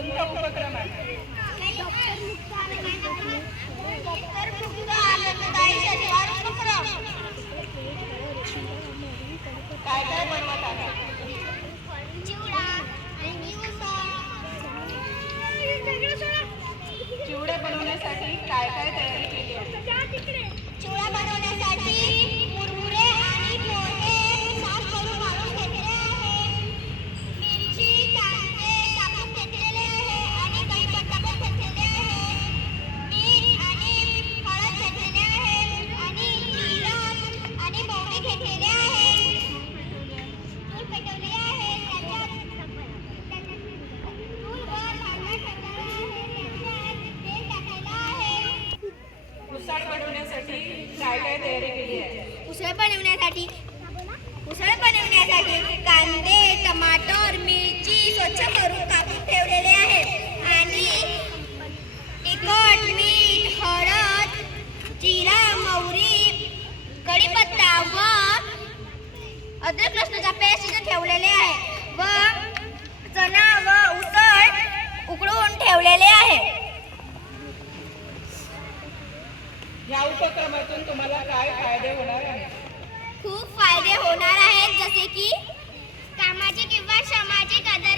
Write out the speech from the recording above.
कोणता उपक्रम आहे? काय काय बनवत आहे? चिवडा बनवण्यासाठी काय काय तयारी केली आहे? चिवडा बनवण्यासाठी मुरमुरे आणि पोहे साफ करून वाळून घेतले आहे. मिरची, कांदे कापून घेतलेले आहे आणि कढीपत्ता पण घेतलेले आहे. मीठ आणि हळद घेतलेले आहे आणि जिरा आणि मोहरी घेतलेले आहे. तूप पेटवले आहे. तूलवर भांडा ठेवलेला आहे. त्याच्यात तेल टाकायला आहे. उसळ बनवण्यासाठी काय काय तयारी केली आहे? उसळ बनवण्यासाठी कांदे, टमाटर, मिरची स्वच्छ करून कापून ठेवलेले आहेत आणि तिखट, मीठ, हळद, जिरा, मोहरी, कढीपत्ता व अद्रक लसणाचा पेस्ट इथे ठेवलेले आहे व चणा व उसळ उकळून ठेवलेले आहे. या उपक्रमातून तुम्हाला काय फायदे होणार आहे? खूप फायदे होणार आहेत, जसे की कामाचे किंवा श्रमाचे कदर